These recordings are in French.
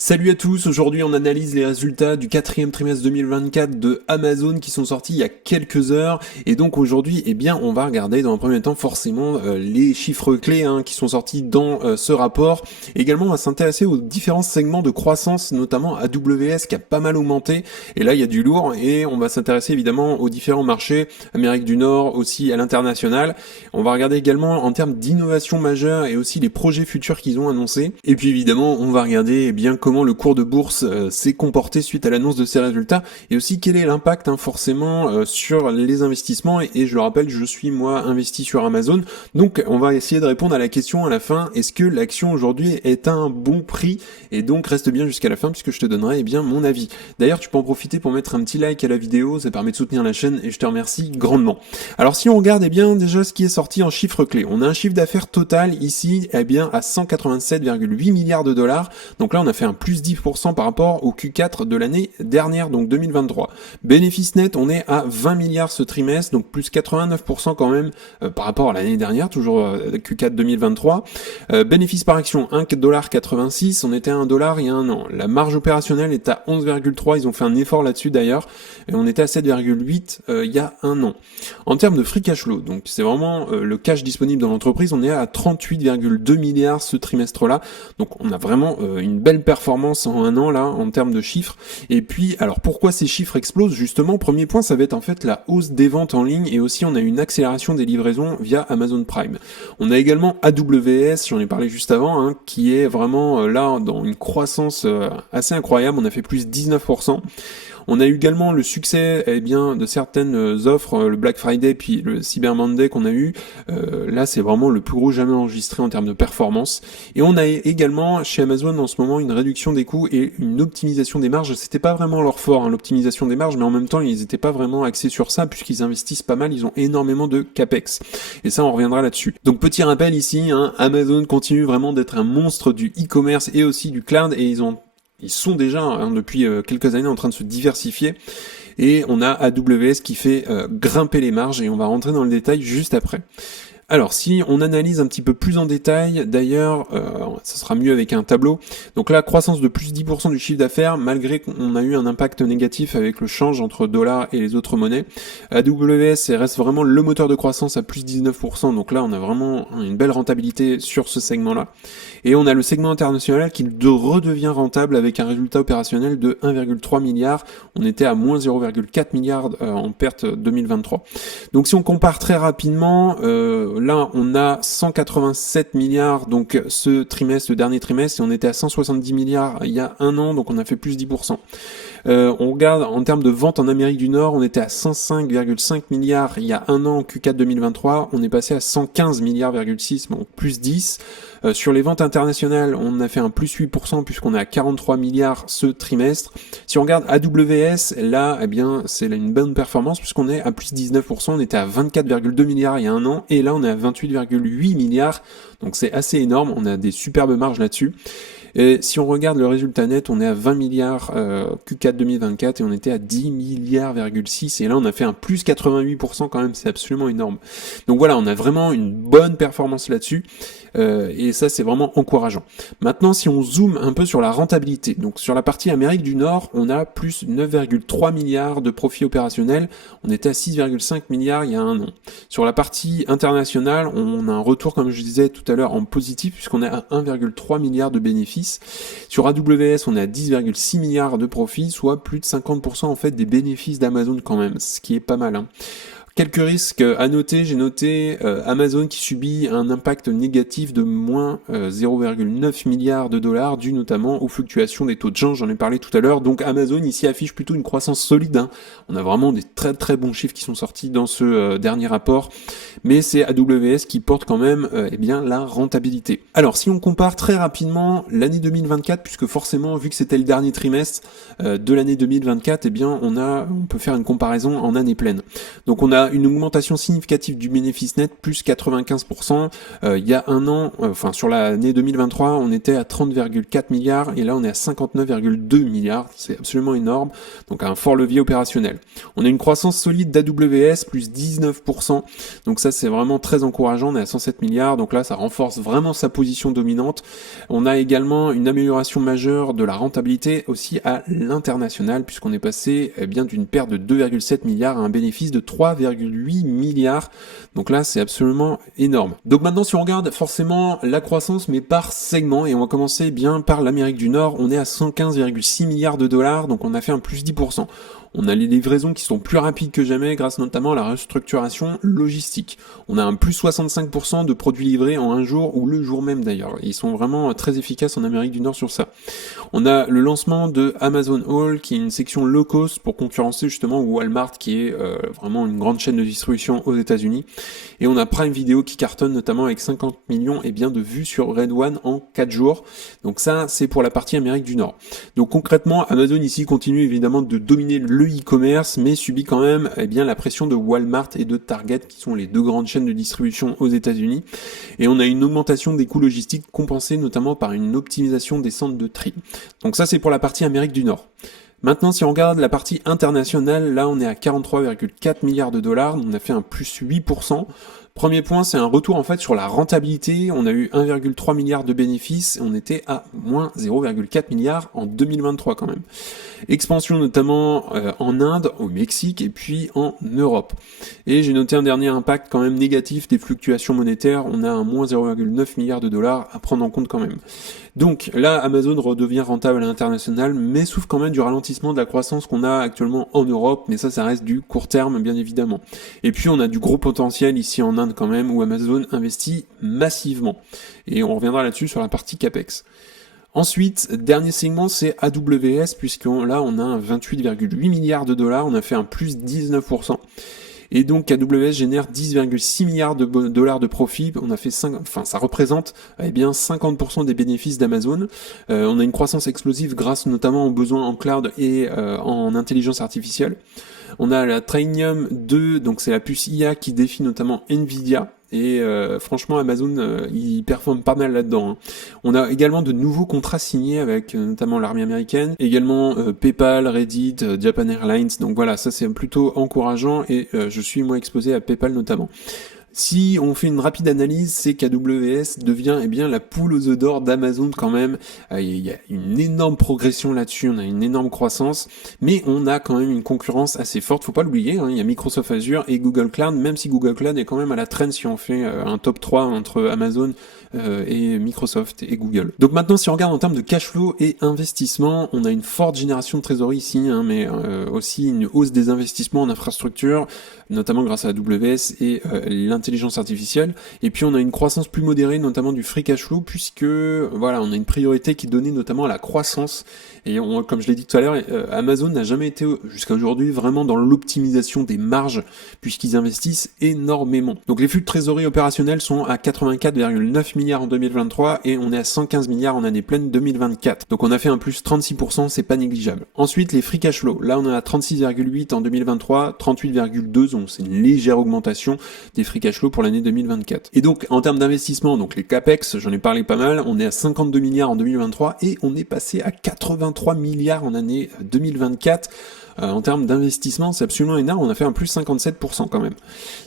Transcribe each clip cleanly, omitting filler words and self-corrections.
Salut à tous, aujourd'hui on analyse les résultats du quatrième trimestre 2024 de Amazon qui sont sortis il y a quelques heures et donc aujourd'hui on va regarder dans un premier temps forcément les chiffres clés qui sont sortis dans ce rapport. Également on va s'intéresser aux différents segments de croissance, notamment AWS qui a pas mal augmenté et là il y a du lourd et on va s'intéresser évidemment aux différents marchés, Amérique du Nord aussi à l'international. On va regarder également en termes d'innovation majeure et aussi les projets futurs qu'ils ont annoncés et puis évidemment on va regarder comment le cours de bourse s'est comporté suite à l'annonce de ces résultats et aussi quel est l'impact forcément sur les investissements et je le rappelle, je suis moi investi sur Amazon, donc on va essayer de répondre à la question à la fin, est-ce que l'action aujourd'hui est à un bon prix? Et donc reste bien jusqu'à la fin puisque je te donnerai mon avis. D'ailleurs tu peux en profiter pour mettre un petit like à la vidéo, ça permet de soutenir la chaîne et je te remercie grandement. Alors si on regarde déjà ce qui est sorti en chiffres clés, on a un chiffre d'affaires total ici à 187,8 milliards de dollars, donc là on a fait un plus 10% par rapport au Q4 de l'année dernière, donc 2023. Bénéfice net, on est à 20 milliards ce trimestre, donc plus 89% quand même par rapport à l'année dernière, toujours Q4 2023. Bénéfice par action, 1,86$, on était à 1$ il y a un an. La marge opérationnelle est à 11,3$, ils ont fait un effort là-dessus d'ailleurs, et on était à 7,8$ il y a un an. En termes de free cash flow, donc c'est vraiment le cash disponible dans l'entreprise, on est à 38,2 milliards ce trimestre-là, donc on a vraiment une belle performance en un an là en termes de chiffres. Et puis alors pourquoi ces chiffres explosent? Justement, premier point, ça va être en fait la hausse des ventes en ligne et aussi on a une accélération des livraisons via Amazon Prime. On a également AWS, j'en ai parlé juste avant, qui est vraiment là dans une croissance assez incroyable, on a fait plus 19%. On a eu également le succès de certaines offres, le Black Friday puis le Cyber Monday qu'on a eu. Là, c'est vraiment le plus gros jamais enregistré en termes de performance. Et on a également chez Amazon en ce moment une réduction des coûts et une optimisation des marges. C'était pas vraiment leur fort, l'optimisation des marges, mais en même temps, ils n'étaient pas vraiment axés sur ça puisqu'ils investissent pas mal. Ils ont énormément de capex. Et ça, on reviendra là-dessus. Donc petit rappel ici, Amazon continue vraiment d'être un monstre du e-commerce et aussi du cloud et ils sont déjà depuis quelques années en train de se diversifier et on a AWS qui fait grimper les marges et on va rentrer dans le détail juste après. Alors si on analyse un petit peu plus en détail, d'ailleurs ça sera mieux avec un tableau, donc là croissance de plus 10% du chiffre d'affaires malgré qu'on a eu un impact négatif avec le change entre dollars et les autres monnaies. AWS reste vraiment le moteur de croissance à plus 19%, donc là on a vraiment une belle rentabilité sur ce segment là. Et on a le segment international qui redevient rentable avec un résultat opérationnel de 1,3 milliard, on était à moins 0,4 milliard en perte 2023. Donc si on compare très rapidement, là, on a 187 milliards donc ce trimestre, le dernier trimestre, et on était à 170 milliards il y a un an, donc on a fait plus 10%. On regarde en termes de vente en Amérique du Nord, on était à 105,5 milliards il y a un an, Q4 2023, on est passé à 115 milliards,6, donc plus 10. Sur les ventes internationales, on a fait un plus 8% puisqu'on est à 43 milliards ce trimestre. Si on regarde AWS, là, c'est une bonne performance puisqu'on est à plus 19%, on était à 24,2 milliards il y a un an, et là on est à 28,8 milliards, donc c'est assez énorme, on a des superbes marges là-dessus. Et si on regarde le résultat net, on est à 20 milliards Q4 2024 et on était à 10 milliards,6 et là on a fait un plus 88% quand même, c'est absolument énorme. Donc voilà, on a vraiment une bonne performance là-dessus et ça c'est vraiment encourageant. Maintenant si on zoome un peu sur la rentabilité, donc sur la partie Amérique du Nord, on a plus 9,3 milliards de profit opérationnel, on était à 6,5 milliards il y a un an. Sur la partie internationale, on a un retour comme je disais tout à l'heure en positif puisqu'on est à 1,3 milliard de bénéfices. Sur AWS, on est à 10,6 milliards de profits, soit plus de 50% en fait des bénéfices d'Amazon quand même, ce qui est pas mal. Quelques risques à noter, j'ai noté Amazon qui subit un impact négatif de moins 0,9 milliards de dollars dû notamment aux fluctuations des taux de change, j'en ai parlé tout à l'heure. Donc Amazon ici affiche plutôt une croissance solide, On a vraiment des très très bons chiffres qui sont sortis dans ce dernier rapport, mais c'est AWS qui porte quand même la rentabilité. Alors si on compare très rapidement l'année 2024, puisque forcément vu que c'était le dernier trimestre de l'année 2024, on peut faire une comparaison en année pleine. Donc on a a une augmentation significative du bénéfice net, plus 95%. Il y a un an, enfin sur l'année 2023, on était à 30,4 milliards et là on est à 59,2 milliards. C'est absolument énorme, donc un fort levier opérationnel. On a une croissance solide d'AWS, plus 19%. Donc ça c'est vraiment très encourageant, on est à 107 milliards, donc là ça renforce vraiment sa position dominante. On a également une amélioration majeure de la rentabilité aussi à l'international, puisqu'on est passé bien d'une perte de 2,7 milliards à un bénéfice de 3,8 milliards. Donc là c'est absolument énorme. Donc maintenant si on regarde forcément la croissance mais par segment, et on va commencer bien par l'Amérique du Nord, on est à 115,6 milliards de dollars, donc on a fait un plus 10%. On a les livraisons qui sont plus rapides que jamais grâce notamment à la restructuration logistique. On a un plus 65% de produits livrés en un jour ou le jour même d'ailleurs. Ils sont vraiment très efficaces en Amérique du Nord sur ça. On a le lancement de Amazon All qui est une section low cost pour concurrencer justement Walmart qui est vraiment une grande chaîne de distribution aux États-Unis. Et on a Prime Video qui cartonne notamment avec 50 millions de vues sur Red One en 4 jours. Donc ça c'est pour la partie Amérique du Nord. Donc concrètement Amazon ici continue évidemment de dominer le e-commerce mais subit quand même la pression de Walmart et de Target qui sont les deux grandes chaînes de distribution aux États-Unis. Et on a une augmentation des coûts logistiques compensée notamment par une optimisation des centres de tri. Donc ça c'est pour la partie Amérique du Nord. Maintenant, si on regarde la partie internationale, là on est à 43,4 milliards de dollars, on a fait un plus 8%. Premier point, c'est un retour en fait sur la rentabilité. On a eu 1,3 milliard de bénéfices et on était à moins 0,4 milliard en 2023 quand même. Expansion notamment en Inde, au Mexique et puis en Europe. Et j'ai noté un dernier impact quand même négatif des fluctuations monétaires. On a un moins 0,9 milliard de dollars à prendre en compte quand même. Donc là, Amazon redevient rentable à l'international, mais souffre quand même du ralentissement de la croissance qu'on a actuellement en Europe, mais ça reste du court terme bien évidemment. Et puis on a du gros potentiel ici en Inde quand même, où Amazon investit massivement. Et on reviendra là-dessus sur la partie CAPEX. Ensuite, dernier segment, c'est AWS, là on a un 28,8 milliards de dollars, on a fait un plus 19%. Et donc AWS génère 10,6 milliards de dollars de profit. On a fait ça représente 50% des bénéfices d'Amazon. On a une croissance explosive grâce notamment aux besoins en cloud et en intelligence artificielle. On a la Trainium 2, donc c'est la puce IA qui défie notamment Nvidia. Et franchement Amazon il performe pas mal là-dedans. On a également de nouveaux contrats signés avec notamment l'armée américaine, également PayPal, Reddit, Japan Airlines, donc voilà, ça c'est plutôt encourageant et je suis moi exposé à PayPal notamment. Si on fait une rapide analyse, c'est qu'AWS devient la poule aux œufs d'or d'Amazon quand même. Il y a une énorme progression là-dessus, on a une énorme croissance, mais on a quand même une concurrence assez forte, faut pas l'oublier, il y a Microsoft Azure et Google Cloud, même si Google Cloud est quand même à la traîne si on fait un top 3 entre Amazon et Microsoft et Google. Donc maintenant si on regarde en termes de cash flow et investissement, on a une forte génération de trésorerie ici, mais aussi une hausse des investissements en infrastructure, notamment grâce à AWS et l'intelligence artificielle. Et puis on a une croissance plus modérée, notamment du free cash flow, puisque voilà, on a une priorité qui est donnée notamment à la croissance. Et comme je l'ai dit tout à l'heure, Amazon n'a jamais été jusqu'à aujourd'hui vraiment dans l'optimisation des marges, puisqu'ils investissent énormément. Donc les flux de trésorerie opérationnels sont à 84,9 milliards en 2023 et on est à 115 milliards en année pleine 2024. Donc on a fait un plus 36%, c'est pas négligeable. Ensuite les free cash flow, là on est à 36,8 en 2023, 38,2, donc c'est une légère augmentation des free cash flow pour l'année 2024. Et donc en termes d'investissement, donc les CAPEX, j'en ai parlé pas mal, on est à 52 milliards en 2023 et on est passé à 83 milliards en année 2024. En termes d'investissement, c'est absolument énorme, on a fait un plus 57% quand même.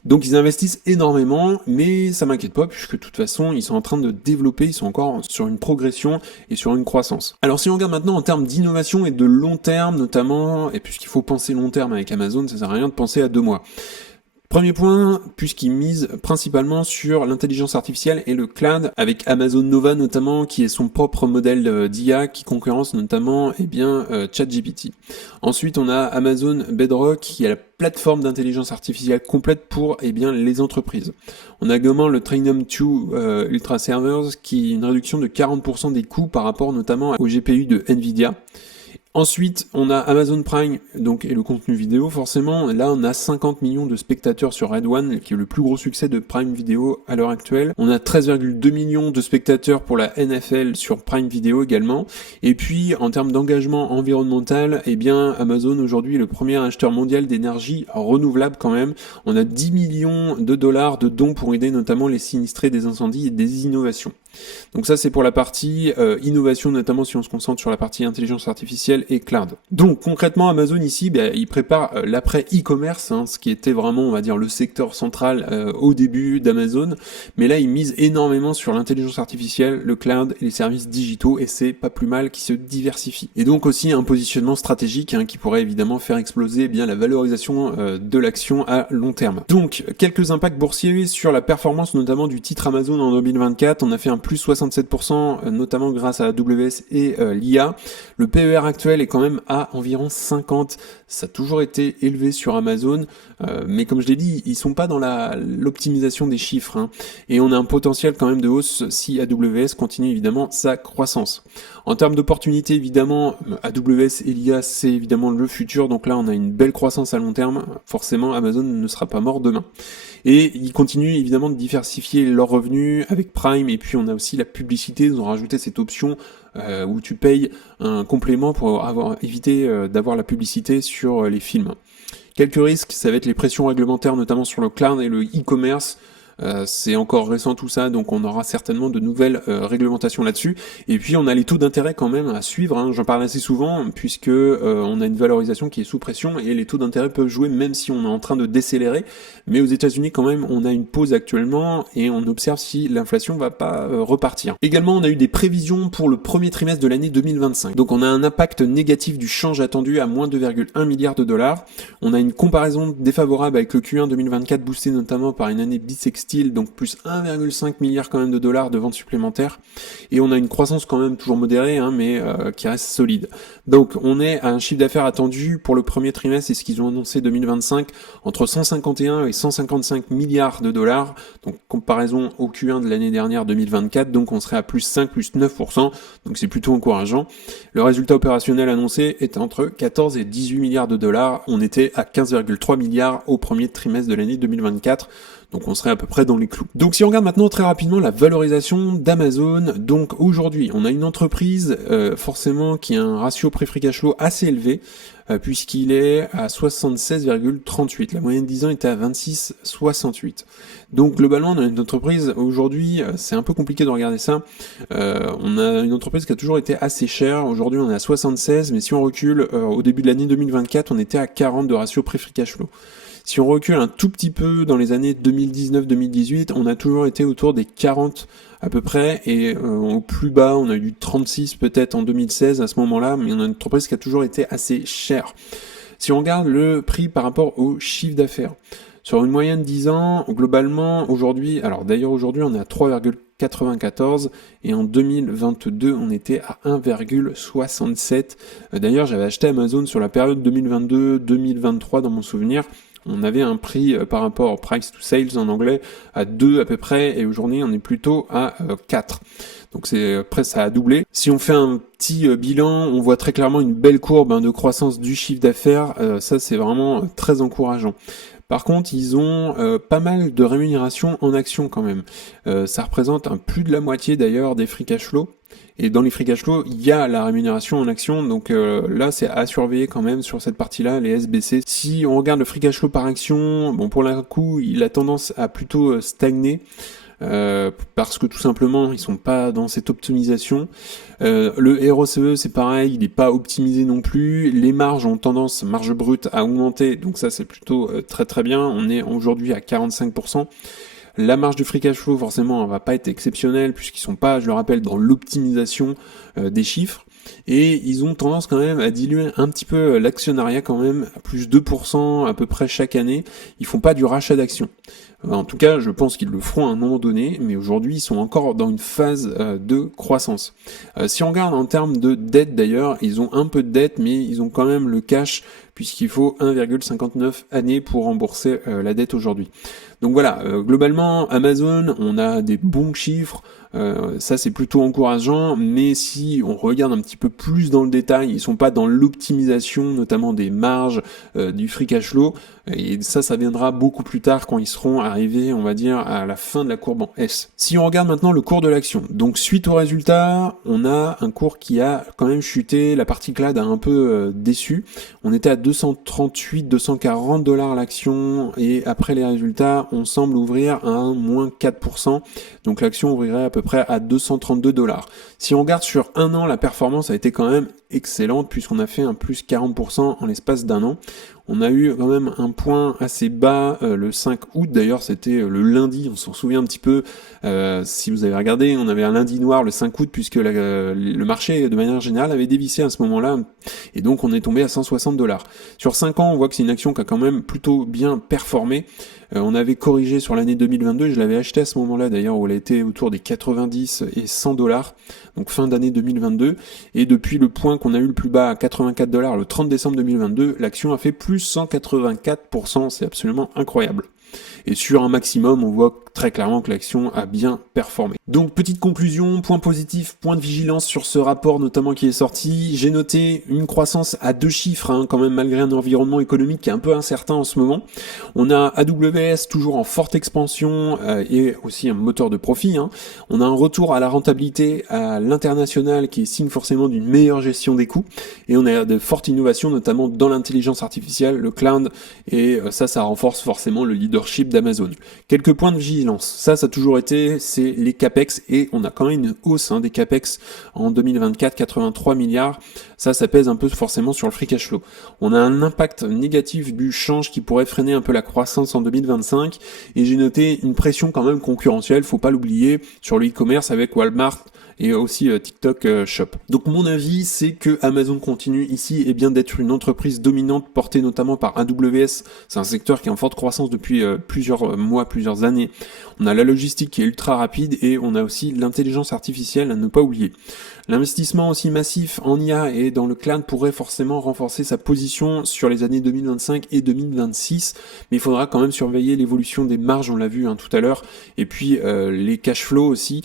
Donc ils investissent énormément, mais ça m'inquiète pas, puisque de toute façon, ils sont en train de développer, ils sont encore sur une progression et sur une croissance. Alors si on regarde maintenant en termes d'innovation et de long terme notamment, et puisqu'il faut penser long terme avec Amazon, ça sert à rien de penser à 2 mois. Premier point, puisqu'ils misent principalement sur l'intelligence artificielle et le cloud, avec Amazon Nova notamment, qui est son propre modèle d'IA, qui concurrence notamment ChatGPT. Ensuite, on a Amazon Bedrock, qui est la plateforme d'intelligence artificielle complète pour les entreprises. On a également le Trainium 2 Ultra Servers, qui est une réduction de 40% des coûts par rapport notamment au GPU de Nvidia. Ensuite, on a Amazon Prime, donc, et le contenu vidéo, forcément. Là, on a 50 millions de spectateurs sur Red One, qui est le plus gros succès de Prime Video à l'heure actuelle. On a 13,2 millions de spectateurs pour la NFL sur Prime Video également. Et puis, en termes d'engagement environnemental, eh bien, Amazon aujourd'hui est le premier acheteur mondial d'énergie renouvelable quand même. On a 10 millions de dollars de dons pour aider notamment les sinistrés des incendies et des innovations. Donc ça, c'est pour la partie innovation, notamment si on se concentre sur la partie intelligence artificielle et cloud. Donc concrètement, Amazon ici, il prépare l'après e-commerce, ce qui était vraiment, on va dire, le secteur central au début d'Amazon. Mais là, ils misent énormément sur l'intelligence artificielle, le cloud et les services digitaux, et c'est pas plus mal qui se diversifie. Et donc aussi un positionnement stratégique qui pourrait évidemment faire exploser bien la valorisation de l'action à long terme. Donc quelques impacts boursiers sur la performance notamment du titre Amazon en 2024. On a fait un plus 67%, notamment grâce à AWS et l'IA. Le PER actuel est quand même à environ 50. Ça a toujours été élevé sur Amazon, mais comme je l'ai dit, ils sont pas dans l'optimisation des chiffres. Et on a un potentiel quand même de hausse si AWS continue évidemment sa croissance. En termes d'opportunités, évidemment, AWS et l'IA, c'est évidemment le futur. Donc là, on a une belle croissance à long terme. Forcément, Amazon ne sera pas mort demain. Et ils continuent évidemment de diversifier leurs revenus avec Prime. Et puis, on a aussi la publicité. Ils ont rajouté cette option où tu payes un complément pour éviter d'avoir la publicité sur les films. Quelques risques, ça va être les pressions réglementaires, notamment sur le cloud et le e-commerce. C'est encore récent tout ça, donc on aura certainement de nouvelles réglementations là-dessus. Et puis on a les taux d'intérêt quand même à suivre, j'en parle assez souvent, puisque on a une valorisation qui est sous pression et les taux d'intérêt peuvent jouer même si on est en train de décélérer. Mais aux États-Unis quand même, on a une pause actuellement et on observe si l'inflation va pas repartir. Également, on a eu des prévisions pour le premier trimestre de l'année 2025. Donc on a un impact négatif du change attendu à moins 2,1 milliards de dollars. On a une comparaison défavorable avec le Q1 2024 boosté notamment par une année bissextile, donc plus 1,5 milliard quand même de dollars de ventes supplémentaires. Et on a une croissance quand même toujours modérée, mais qui reste solide. Donc on est à un chiffre d'affaires attendu pour le premier trimestre, c'est ce qu'ils ont annoncé 2025, entre 151 et 155 milliards de dollars. Donc comparaison au Q1 de l'année dernière 2024, donc on serait à plus 5, plus 9%, donc c'est plutôt encourageant. Le résultat opérationnel annoncé est entre 14 et 18 milliards de dollars. On était à 15,3 milliards au premier trimestre de l'année 2024. Donc on serait à peu près dans les clous. Donc si on regarde maintenant très rapidement la valorisation d'Amazon, donc aujourd'hui on a une entreprise forcément qui a un ratio prix-free cash flow assez élevé, puisqu'il est à 76,38. La moyenne de 10 ans était à 26,68. Donc globalement, on a une entreprise, aujourd'hui, c'est un peu compliqué de regarder ça, on a une entreprise qui a toujours été assez chère, aujourd'hui on est à 76, mais si on recule, au début de l'année 2024, on était à 40 de ratio prix-free cash flow. Si on recule un tout petit peu dans les années 2019-2018, on a toujours été autour des 40 à peu près, et au plus bas, on a eu du 36 peut-être en 2016 à ce moment-là, mais on a une entreprise qui a toujours été assez chère. Si on regarde le prix par rapport au chiffre d'affaires, sur une moyenne 10 ans, globalement, aujourd'hui, alors d'ailleurs aujourd'hui on est à 3,94 et en 2022 on était à 1,67. D'ailleurs j'avais acheté Amazon sur la période 2022-2023 dans mon souvenir. On avait un prix par rapport au price to sales en anglais à 2 à peu près, et aujourd'hui on est plutôt à 4. Donc c'est après ça a doublé. Si on fait un petit bilan, on voit très clairement une belle courbe de croissance du chiffre d'affaires. Ça c'est vraiment très encourageant. Par contre, ils ont pas mal de rémunération en actions quand même. Ça représente plus de la moitié d'ailleurs des free cash flow. Et dans les free cash flow, il y a la rémunération en action, donc là c'est à surveiller quand même sur cette partie-là, les SBC. Si on regarde le free cash flow par action, bon pour le coup, il a tendance à plutôt stagner. Parce que tout simplement ils sont pas dans cette optimisation. Le ROCE c'est pareil, il n'est pas optimisé non plus. Les marges ont tendance, marge brute, à augmenter, donc ça c'est plutôt très très bien. On est aujourd'hui à 45%. La marge du free cash flow forcément elle va pas être exceptionnelle puisqu'ils sont pas, je le rappelle, dans l'optimisation des chiffres. Et ils ont tendance quand même à diluer un petit peu l'actionnariat quand même, à plus 2% à peu près chaque année. Ils font pas du rachat d'actions. En tout cas, je pense qu'ils le feront à un moment donné, mais aujourd'hui, ils sont encore dans une phase de croissance. Si on regarde en termes de dette d'ailleurs, ils ont un peu de dette, mais ils ont quand même le cash, puisqu'il faut 1,59 années pour rembourser la dette aujourd'hui. Donc voilà, globalement, Amazon, on a des bons chiffres, ça c'est plutôt encourageant, mais si on regarde un petit peu plus dans le détail, ils sont pas dans l'optimisation, notamment des marges, du free cash flow, et ça viendra beaucoup plus tard quand ils seront arrivés, on va dire, à la fin de la courbe en S. Si on regarde maintenant le cours de l'action, donc suite au résultat, on a un cours qui a quand même chuté, la partie CLAD a un peu déçu, on était à 238-240 $ l'action, et après les résultats, on semble ouvrir à un moins 4%, donc l'action ouvrirait à peu près à 232 $. Si on regarde sur un an, la performance a été quand même excellente, puisqu'on a fait un plus 40% en l'espace d'un an. On a eu quand même un point assez bas le 5 août, d'ailleurs c'était le lundi, on s'en souvient un petit peu, si vous avez regardé, on avait un lundi noir le 5 août, puisque le marché de manière générale avait dévissé à ce moment-là, et donc on est tombé à 160 $. Sur 5 ans, on voit que c'est une action qui a quand même plutôt bien performé. On avait corrigé sur l'année 2022, je l'avais acheté à ce moment-là d'ailleurs, où elle était autour des 90 et 100 $, donc fin d'année 2022, et depuis le point qu'on a eu le plus bas à 84 $ le 30 décembre 2022, l'action a fait plus 184%, c'est absolument incroyable. Et sur un maximum, on voit très clairement que l'action a bien performé. Donc petite conclusion, point positif, point de vigilance sur ce rapport notamment qui est sorti. J'ai noté une croissance à 2 chiffres, quand même, malgré un environnement économique qui est un peu incertain en ce moment. On a AWS toujours en forte expansion et aussi un moteur de profit. On a un retour à la rentabilité à l'international qui est signe forcément d'une meilleure gestion des coûts. Et on a de fortes innovations, notamment dans l'intelligence artificielle, le cloud, et ça renforce forcément le leadership d'Amazon. Quelques points de vigilance. Ça a toujours été, c'est les capex, et on a quand même une hausse des capex en 2024, 83 milliards. Ça pèse un peu forcément sur le free cash flow. On a un impact négatif du change qui pourrait freiner un peu la croissance en 2025, et j'ai noté une pression quand même concurrentielle, faut pas l'oublier, sur le e-commerce avec Walmart et aussi TikTok Shop. Donc mon avis, c'est que Amazon continue ici et bien d'être une entreprise dominante portée notamment par AWS. C'est un secteur qui est en forte croissance depuis plusieurs mois, plusieurs années. On a la logistique qui est ultra rapide et on a aussi l'intelligence artificielle à ne pas oublier. L'investissement aussi massif en IA et dans le cloud pourrait forcément renforcer sa position sur les années 2025 et 2026, mais il faudra quand même surveiller l'évolution des marges, on l'a vu tout à l'heure, et puis les cash flows aussi,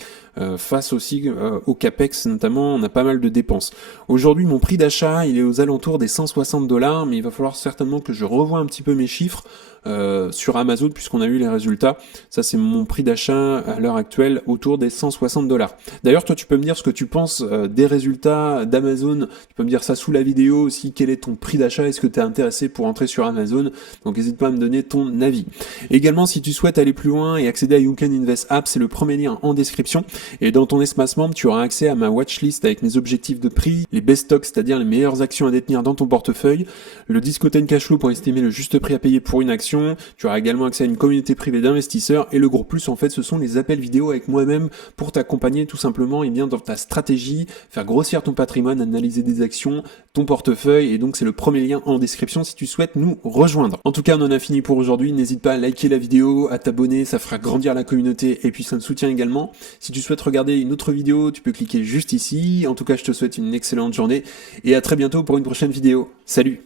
face aussi au capex notamment, on a pas mal de dépenses. Aujourd'hui, mon prix d'achat, il est aux alentours des 160 $, mais il va falloir certainement que je revoie un petit peu mes chiffres sur Amazon, puisqu'on a eu les résultats. Ça, c'est mon prix d'achat à l'heure actuelle, autour des 160 $. D'ailleurs, toi, tu peux me dire ce que tu penses des résultats d'Amazon. Tu peux me dire ça sous la vidéo aussi. Quel est ton prix d'achat? Est-ce que tu es intéressé pour entrer sur Amazon? Donc, n'hésite pas à me donner ton avis. Également, si tu souhaites aller plus loin et accéder à You Can Invest App, c'est le premier lien en description. Et dans ton espace membre, tu auras accès à ma watchlist avec mes objectifs de prix, les best stocks, c'est-à-dire les meilleures actions à détenir dans ton portefeuille, le Discoten Cash Flow pour estimer le juste prix à payer pour une action. Tu auras également accès à une communauté privée d'investisseurs, et le gros plus en fait, ce sont les appels vidéo avec moi-même pour t'accompagner tout simplement dans ta stratégie, faire grossir ton patrimoine, analyser des actions, ton portefeuille, et donc c'est le premier lien en description si tu souhaites nous rejoindre. En tout cas, on en a fini pour aujourd'hui. N'hésite pas à liker la vidéo, à t'abonner, ça fera grandir la communauté et puis ça me soutient également. Si tu souhaites regarder une autre vidéo, tu peux cliquer juste ici. En tout cas, je te souhaite une excellente journée et à très bientôt pour une prochaine vidéo. Salut!